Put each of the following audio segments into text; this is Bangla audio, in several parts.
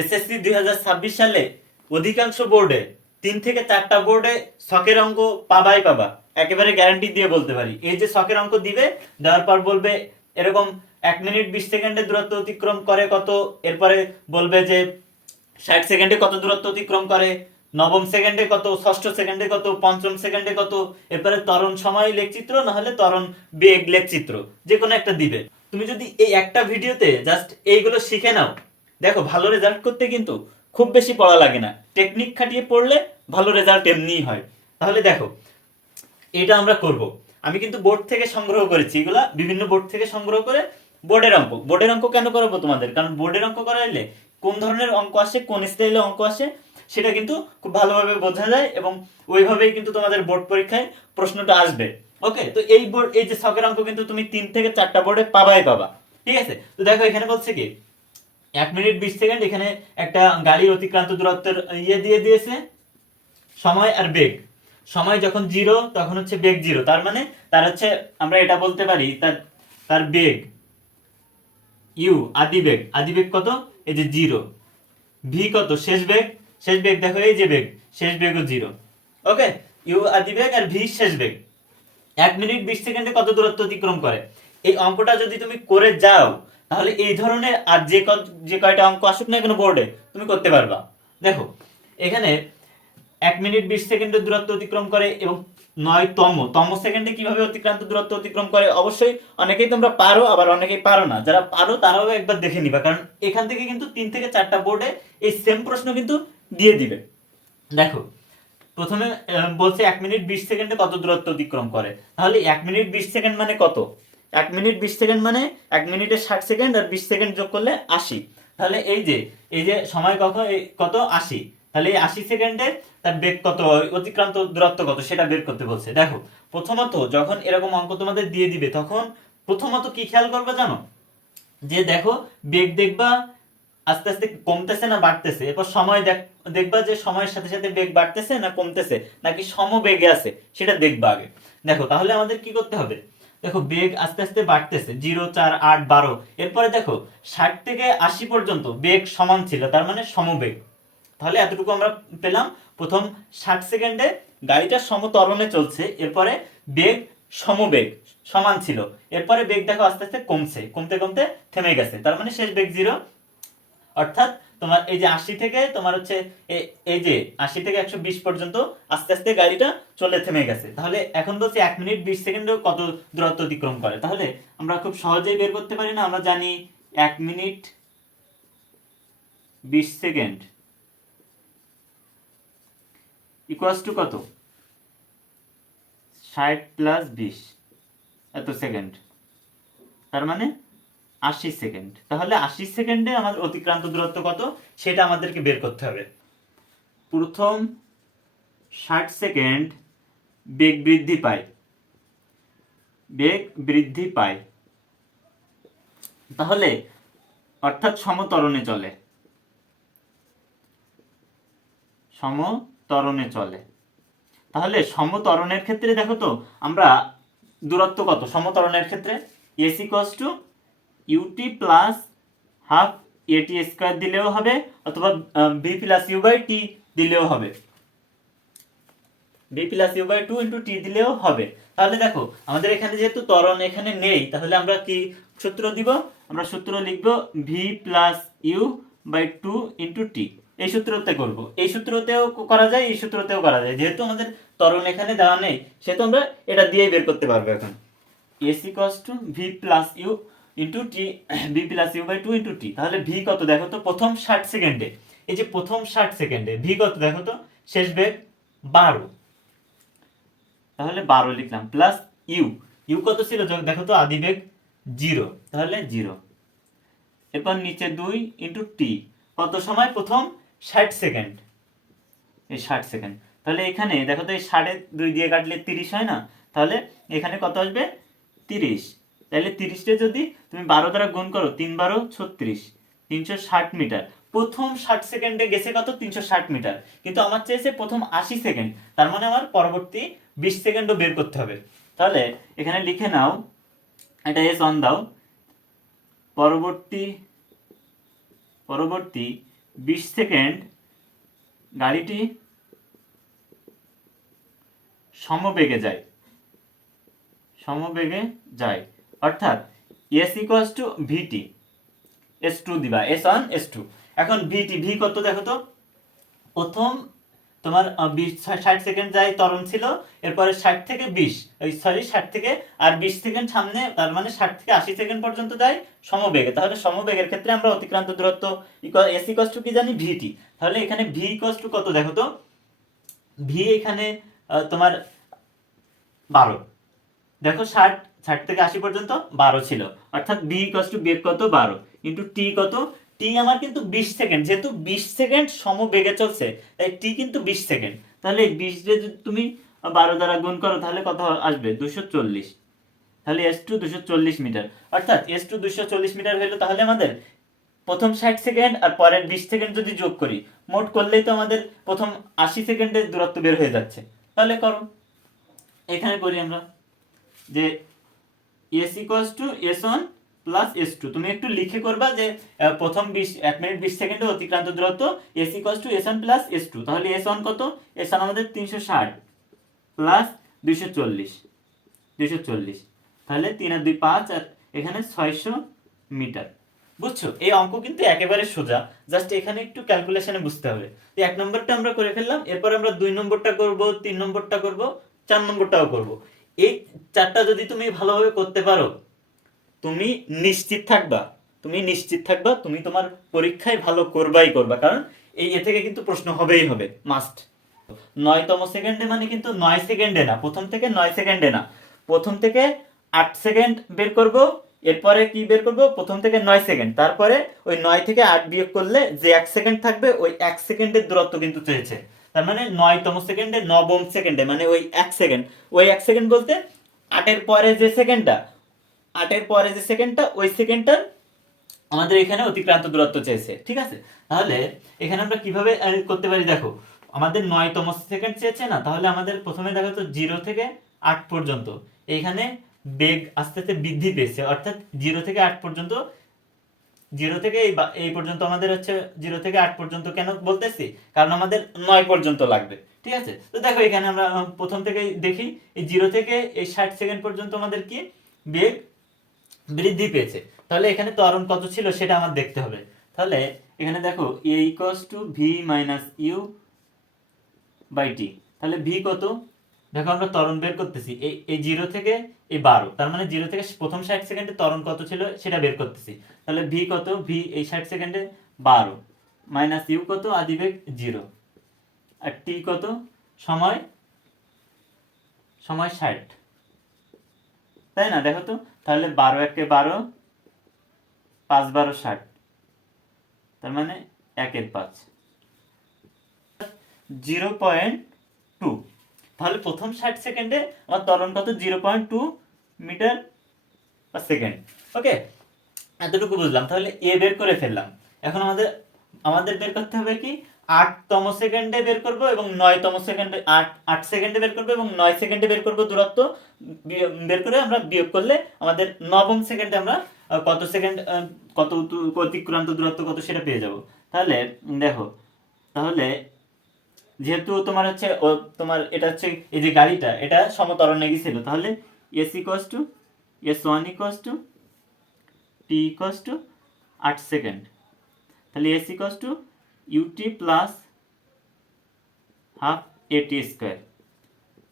এসএসসি 2026 সালে অধিকাংশ বোর্ডে 3 থেকে 4টা বোর্ডে শখের অঙ্ক পাবাই পাবা, একেবারে গ্যারান্টি দিয়ে বলতে পারি। এই যে শখের অঙ্ক দিবে, দেওয়ার পর বলবে এরকম 1 মিনিট 20 সেকেন্ডে দূরত্ব অতিক্রম করে কত, এরপরে বলবে যে 60 সেকেন্ডে কত দূরত্ব অতিক্রম করে, নবম সেকেন্ডে কত, ষষ্ঠ সেকেন্ডে কত, পঞ্চম সেকেন্ডে কত, এরপরে ত্বরণ সময় লেখচিত্র না হলে ত্বরণ বেগ লেখচিত্র, যে কোনো একটা দিবে। তুমি যদি এই একটা ভিডিওতে জাস্ট এইগুলো শিখে নাও, দেখো ভালো রেজাল্ট করতে কিন্তু খুব বেশি পড়া লাগে না, টেকনিক খাটিয়ে পড়লে ভালো রেজাল্ট এমনিই হয়। তাহলে দেখো এটা আমরা করব। আমি কিন্তু বোর্ড থেকে সংগ্রহ করেছি, এগুলা বিভিন্ন বোর্ড থেকে সংগ্রহ করে বোর্ডের অঙ্ক কেন করাবো তোমাদের, কারণ বোর্ডের অঙ্ক করাইলে কোন ধরনের অঙ্ক আসে, কোন স্টাইলে অঙ্ক আসে সেটা কিন্তু খুব ভালোভাবে বোঝা যায় এবং ওইভাবেই কিন্তু তোমাদের বোর্ড পরীক্ষায় প্রশ্নটা আসবে। ওকে, তো এই যে ছকের অঙ্ক কিন্তু তুমি 3 থেকে 4টা বোর্ডে পাবাই পাবা। ঠিক আছে, তো দেখো এখানে বলছে কি 1 মিনিট 20 সেকেন্ড, এখানে একটা গাড়ির অতিক্রান্ত দূরত্বের দিয়ে দিয়েছে সময় আর বেগ। সময় যখন 0 তখন হচ্ছে বেগ 0, তার মানে তার হচ্ছে আমরা এটা বলতে পারি তার বেগ ইউ, আদি বেগ কত, এই যে 0। ভি কত, শেষ বেগ দেখো এই যে বেগ, শেষ বেগও 0। ওকে, ইউ আদি বেগ আর ভি শেষ বেগ। 1 মিনিট 20 সেকেন্ডে কত দূরত্ব অতিক্রম করে, এই অঙ্কটা যদি তুমি করে যাও তাহলে এই ধরনের আর যে কয়টা অঙ্ক আসুক না কেন বোর্ডে তুমি করতে পারবা। দেখো এখানে 1 মিনিট 20 সেকেন্ডের দূরত্ব অতিক্রম করে এবং 9তম সেকেন্ডে কিভাবে অতিক্রান্ত দূরত্ব অতিক্রম করে, অবশ্যই অনেকেই তোমরা পারো আবার অনেকেই পারো না। যারা পারো তারাও একবার দেখে নিবা, কারণ এখান থেকে কিন্তু 3 থেকে 4টা বোর্ডে এই সেম প্রশ্ন কিন্তু দিয়ে দিবে। দেখো প্রথমে বলছে 1 মিনিট 20 সেকেন্ডে কত দূরত্ব অতিক্রম করে, তাহলে 1 মিনিট 20 সেকেন্ড মানে কত, 1 মিনিট 20 সেকেন্ড মানে 1 মিনিটে 60 সেকেন্ড আর 20 সেকেন্ড যোগ করলে 80। তাহলে এই যে সময় কত 80, তাহলে এই 80 সেকেন্ডে তার বেগ কত, অতিক্রান্ত দূরত্ব কত সেটা বের করতে বলছে। দেখো প্রথমত যখন এরকম অঙ্ক তোমাদের দিয়ে দিবে তখন প্রথমত কি খেয়াল করবে জানো, যে দেখো বেগ দেখবা আস্তে আস্তে কমতেছে না বাড়তেছে, এরপর সময় দেখবা যে সময়ের সাথে সাথে বেগ বাড়তেছে না কমতেছে নাকি সমবেগে আছে সেটা দেখবা আগে। দেখো তাহলে আমাদের কি করতে হবে, দেখো বেগ আস্তে আস্তে বাড়তেছে 0 4 8 12, এরপরে দেখো 60 থেকে 80 পর্যন্ত বেগ সমান ছিল, তার মানে সমবেগ। তাহলে এতটুকু আমরা পেলাম, প্রথম 60 সেকেন্ডে গাড়িটা সমত্বরণে চলছে, এরপরে বেগ সমবেগ সমান ছিল, এরপরে বেগ দেখো আস্তে আস্তে কমতে কমতে থেমে গেছে, তার মানে শেষ বেগ 0। অর্থাৎ তোমার এই যে 80 থেকে তোমার হচ্ছে এই যে 80 থেকে 120 পর্যন্ত আস্তে আস্তে গাড়িটা চলে থেমে গেছে। তাহলে এখন বলছি 1 মিনিট 20 সেকেন্ডে কত দূরত্ব অতিক্রম করে, তাহলে আমরা খুব সহজেই বের করতে পারি না, আমরা জানি 1 মিনিট 20 সেকেন্ড ইকুয়ালস টু কত, 60 প্লাস 20 এত সেকেন্ড, তার মানে 80 সেকেন্ড। তাহলে 80 সেকেন্ডে আমাদের অতিক্রান্ত দূরত্ব কত সেটা আমাদেরকে বের করতে হবে। প্রথম 60 সেকেন্ড বেগ বৃদ্ধি পায়, তাহলে অর্থাৎ সমত্বরণে চলে। তাহলে সমত্বরণের ক্ষেত্রে দেখো তো আমরা দূরত্ব কত সমত্বরণের ক্ষেত্রে, s equals to u t plus half a t square দিলেও হবে, অথবা v plus u by t দিলেও হবে, v plus u by 2 into t দিলেও হবে। তাহলে দেখো আমাদের এখানে যেহেতু ত্বরণ এখানে নেই, তাহলে আমরা কি সূত্র দিব, আমরা সূত্র লিখব v plus u by 2 into t. এই সূত্রতে করব, এই সূত্রতেও করা যায়, এই সূত্রতেও করা যায়, যেহেতু আমাদের ত্বরণ এখানে দেওয়া নেই সেহেতু আমরা এটা দিয়েই বের করতে পারবো। এখন s equals to v plus u into t, v plus u by 2 into t. তাহলে ভি কত দেখো তো প্রথম 60 সেকেন্ডে, এই যে প্রথম 60 সেকেন্ডে ভি কত দেখো তো, শেষ বেগ 12, তাহলে 12 লিখলাম, প্লাস ইউ কত ছিল দেখো তো, আদি বেগ 0, তাহলে 0। এরপর নিচে 2 ইন্টু টি, কত সময়, প্রথম 60 সেকেন্ড, এই 60 সেকেন্ড। তাহলে এখানে দেখো তো এই 60 2 দিয়ে কাটলে 30 হয় না, তাহলে এখানে কত আসবে 30। তাহলে 30টা যদি তুমি 12 দ্বারা গুণ করো, 3 12 36, 360 মিটার। প্রথম 60 সেকেন্ডে গেছে কত, 360 মিটার, কিন্তু আমার চেয়েছে প্রথম 80 সেকেন্ড, তার মানে আমার পরবর্তী 20 সেকেন্ডও বের করতে হবে। তাহলে এখানে লিখে নাও, এটা এস অন দাও, পরবর্তী 20 সেকেন্ড গাড়িটি সমবেগে যায় অর্থাৎ s equals to VT s2 দিবা s1 s2। এখন ভিটি ভি কত দেখো তো, প্রথম তোমার 60 সেকেন্ড যায় ত্বরণ ছিল, এরপরে 60 থেকে 20 সরি 60 থেকে আর 20 সেকেন্ড সামনে, তার মানে 60 থেকে 80 সেকেন্ড পর্যন্ত যায় সমবেগে। তাহলে সমবেগের ক্ষেত্রে আমরা অতিক্রান্ত দূরত্ব s ইকুয়ালস টু কি জানি ভিটি। তাহলে এখানে ভি ইকুয়ালস টু কত দেখো তো, ভি এখানে তোমার 12, দেখো 60 থেকে 80 পর্যন্ত 12 ছিল, অর্থাৎ বি ইকুয়ালস টু বিয়োগ কত 12 ইন্টু টি কত, টি আমার কিন্তু 20 সেকেন্ড, যেহেতু 20 সেকেন্ড সমবেগে চলছে তাই টি কিন্তু 20 সেকেন্ড। তাহলে 20 যদি তুমি 12 দ্বারা গুণ করো তাহলে কত আসবে 240। তাহলে S2 240 মিটার, অর্থাৎ S2 240 মিটার হলো। তাহলে আমাদের প্রথম 60 সেকেন্ড আর পরের 20 সেকেন্ড যদি যোগ করি, মোট করলেই তো আমাদের প্রথম 80 সেকেন্ডের দূরত্ব বের হয়ে যাচ্ছে। তাহলে করো, এখানে করি আমরা যে s equals to s1 plus s2। তুমি একটু লিখে করবা যে প্রথম 1 মিনিট 20 সেকেন্ডে অতিক্রান্ত দূরত্ব s equals to s1 plus s2। তাহলে s1 কত, s1 আমাদের 360 প্লাস 240, তাহলে 3 আর 2 5, আর এখানে 600 মিটার। বুঝছো, এই অঙ্ক কিন্তু একেবারে সোজা, জাস্ট এখানে একটু ক্যালকুলেশনে বুঝতে হবে। তো 1 নম্বরটা আমরা করে ফেললাম, এরপর আমরা 2 নম্বরটা করব, 3 নম্বরটা করব, 4 নম্বরটাও করব। এই 4টা যদি তুমি ভালোভাবে করতে পারো, তুমি নিশ্চিত থাকবা তুমি তোমার পরীক্ষায় ভালো করবা, কারণ এ থেকে কিন্তু প্রশ্ন হবেই হবে, মাস্ট। 9তম সেকেন্ডে মানে কিন্তু 9 সেকেন্ডে না, প্রথম থেকে 9 সেকেন্ডে না, প্রথম থেকে 8 সেকেন্ড বের করব, এরপরে কি বের করব, প্রথম থেকে 9 সেকেন্ড, তারপরে ওই 9 থেকে 8 বিয়োগ করলে যে 1 সেকেন্ড থাকবে, ওই 1 সেকেন্ডের দূরত্ব কিন্তু চেয়েছে। তার মানে 9তম সেকেন্ডে 9ম সেকেন্ডে মানে ওই 1 সেকেন্ড, ওই 1 সেকেন্ড বলতে 8 এর পরে যে সেকেন্ডটা ওই সেকেন্ডটার আমাদের এখানে অতিক্রান্ত দূরত্ব চেয়েছে। ঠিক আছে, তাহলে এখানে আমরা কিভাবে করতে পারি দেখো, আমাদের 9তম সেকেন্ড চেয়েছে না, তাহলে আমাদের প্রথমে দেখো তো 0 থেকে 8 পর্যন্ত এইখানে বেগ আস্তে আস্তে বৃদ্ধি পেয়েছে, অর্থাৎ 0 থেকে 8 পর্যন্ত, 0 থেকে এই পর্যন্ত আমাদের হচ্ছে 0 থেকে 8 পর্যন্ত কেন বলতেছি, কারণ আমাদের 9 পর্যন্ত লাগবে। ঠিক আছে, তো দেখো এখানে আমরা প্রথম থেকে দেখি, এই 0 থেকে এই 60 সেকেন্ড পর্যন্ত আমাদের কি বেগ বৃদ্ধি পেয়েছে। তাহলে এখানে ত্বরণ কত ছিল সেটা আমার দেখতে হবে। তাহলে এখানে দেখো a equals to v minus u by t. তাহলে ভি কত, দেখো আমরা ত্বরণ বের করতেছি, এই 0 থেকে এই 12, তার মানে 0 থেকে প্রথম 60 সেকেন্ডে ত্বরণ কত ছিল সেটা বের করতেছি। তাহলে ভি কত, ভি এই 60 সেকেন্ডে 12 মাইনাস ইউ কত, আদিবেগ 0, আর টি কত, সময় 60, তাই না, দেখো তো। তাহলে 12 একে 12, 5 12 60, তার মানে 1 এর 5, 0.2। তাহলে প্রথম 60 সেকেন্ডে আমার ত্বরণ কত, 0.2 মিটার পার সেকেন্ড। ওকে, এতটুকু বুঝলাম। তাহলে এ বের করে ফেললাম। এখন আমাদের বের করতে হবে কি, 8তম সেকেন্ডে বের করব এবং 9তম সেকেন্ডে, 8 সেকেন্ডে বের করব এবং 9 সেকেন্ডে বের করব দূরত্ব, বের করে আমরা বিয়োগ করলে আমাদের 9ম সেকেন্ডে আমরা কত সেকেন্ড, কত অতিক্রান্ত দূরত্ব কত সেটা পেয়ে যাব। তাহলে দেখো, তাহলে যেহেতু তোমার হচ্ছে তোমার এটা হচ্ছে এই যে গাড়িটা এটা সমতরণে গিয়েছিল, তাহলে s equals to s1 equals to t equals to 8 second. তাহলে s equals to ut plus half at square.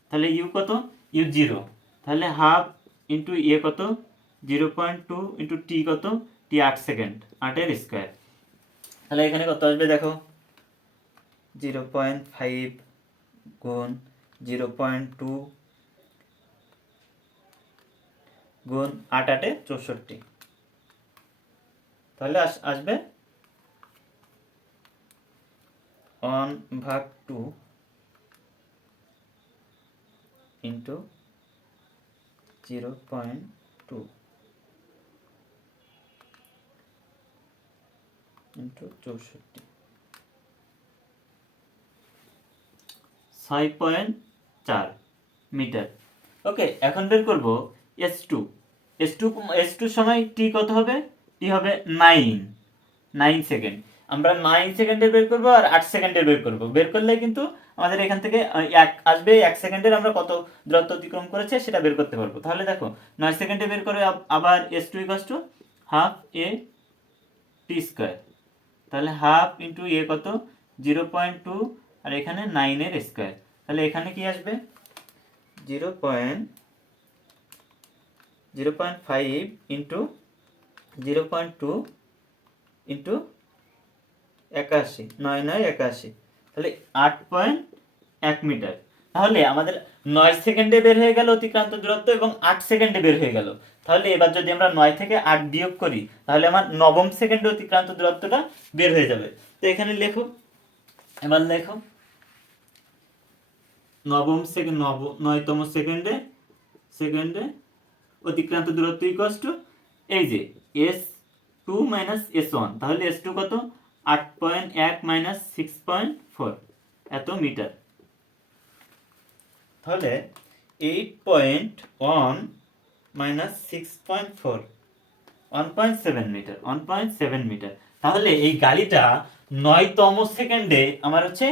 তাহলে u কত, u 0, তাহলে হাফ ইন্টু এ কত 0.2 ইন্টু t কত, t 8 সেকেন্ড, 8 এর স্কোয়ার। তাহলে এখানে কত আসবে দেখো, 0.5 গুণ 0.2 গুণ 8 8 64, তাহলে আসবে 1/2 ইন্টু 0.2 ইন্টু 64, 6.4 মিটার। ওকে, এখন বের করব S2 সময় t কত হবে, t হবে 9 সেকেন্ড। আমরা 9 সেকেন্ডের বের করব আর 8 সেকেন্ডের বের করব। বের করলে কিন্তু আমাদের এখান থেকে এক আসবে, 1 সেকেন্ডের আমরা কত দূরত্ব অতিক্রম করেছে সেটা বের করতে পারবো। তাহলে দেখো 9 সেকেন্ডে বের করে আবার s2 half a T square, তাহলে হাফ ইন্টু এ কত 0.2 আর এখানে 9 এর স্কোয়ার, তাহলে এখানে কি আসবে 0.5 ইন্টু 0.2 ইন্টু 81, 9 9 81, তাহলে 8.1 মিটার। তাহলে আমাদের 9 সেকেন্ডে বের হয়ে গেল অতিক্রান্ত দূরত্ব এবং 8 সেকেন্ডে বের হয়ে গেল। তাহলে এবার যদি আমরা 9 থেকে 8 বিয়োগ করি তাহলে আমার নবম সেকেন্ডে অতিক্রান্ত দূরত্বটা বের হয়ে যাবে। তো এখানে লেখো, এবার লেখো নয়তম সেকেন্ডে অতিক্রান্ত দূরত্ব ইকুয়ালস টু এই যে s2 মাইনাস s1, তাহলে s2 কত 8.1 মাইনাস 6.4 এত মিটার। তাহলে 8.1 মাইনাস 6.4 1.7 মিটার, 1.7 মিটার। তাহলে এই গাড়িটা 9তম সেকেন্ডে আমার হচ্ছে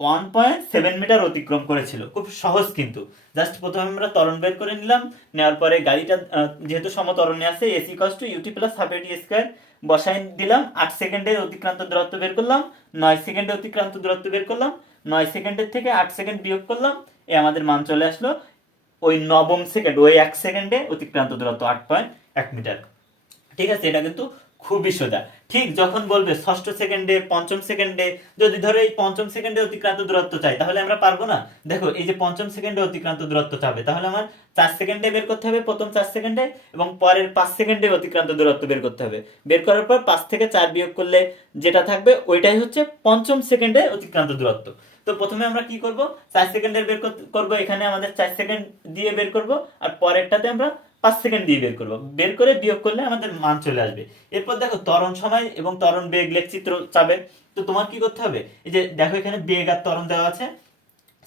1.7 মিটার অতিক্রম করেছিল। খুব সহজ কিন্তু, জাস্ট প্রথমে আমরা ত্বরণ বের করে নিলাম, নেওয়ার পরে গাড়িটা যেহেতু সমত্বরণে আছে s equals to ut plus half a t square বসাই দিলাম। 8 সেকেন্ডে অতিক্রান্ত দূরত্ব বের করলাম, 9 সেকেন্ডে অতিক্রান্ত দূরত্ব বের করলাম, 9 সেকেন্ডের থেকে 8 সেকেন্ড বিয়োগ করলাম, এ আমাদের মান চলে আসলো ওই নবম সেকেন্ড, ওই 1 সেকেন্ডে অতিক্রান্ত দূরত্ব 8.1 মিটার। ঠিক আছে, এটা কিন্তু খুবই সোজা। ঠিক যখন বলবে ষষ্ঠ সেকেন্ডে, পঞ্চম সেকেন্ডে, যদি ধরো এই পঞ্চম সেকেন্ডে অতিক্রান্ত দূরত্ব চাই তাহলে আমরা পারবো না। দেখো এই যে পঞ্চম সেকেন্ডে অতিক্রান্ত দূরত্ব চাবে, তাহলে আমার 4 সেকেন্ডে বের করতে হবে, প্রথম 4 সেকেন্ডে, এবং পরের 5 সেকেন্ডে অতিক্রান্ত দূরত্ব বের করতে হবে। বের করার পর 5 থেকে 4 বিয়োগ করলে যেটা থাকবে ওইটাই হচ্ছে পঞ্চম সেকেন্ডে অতিক্রান্ত দূরত্ব। তো প্রথমে আমরা কি করব, 4 সেকেন্ডের বের করব, এখানে আমাদের 4 সেকেন্ড দিয়ে বের করব, আর পরেরটাতে আমরা 5 সেকেন্ড দিয়ে বের করব। বের করে বিয়োগ করলে আমাদের মান চলে আসবে। এরপর দেখো ত্বরণ সময় এবং ত্বরণ বেগ লেখচিত্র চাবে। তো তোমার কি করতে হবে, এই যে দেখো এখানে বেগ আর ত্বরণ দেওয়া আছে,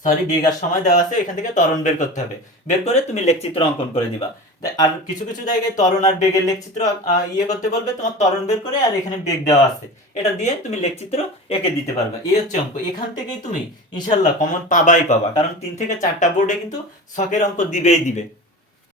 সরি বেগ আর সময় দেওয়া আছে, এখান থেকে ত্বরণ বের করতে হবে। বের করে তুমি লেখচিত্র অঙ্কন করে দিবা। আর কিছু কিছু জায়গায় ত্বরণ আর বেগের লেখচিত্র ইয়ে করতে বলবে, তোমার ত্বরণ বের করে আর এখানে বেগ দেওয়া আছে, এটা দিয়ে তুমি লেখচিত্র এঁকে দিতে পারবে। এই হচ্ছে অঙ্ক। এখান থেকেই তুমি ইনশাল্লাহ কমন পাবাই পাবা, কারণ 3 থেকে 4টা বোর্ডে কিন্তু শখের অঙ্ক দিবেই দিবে।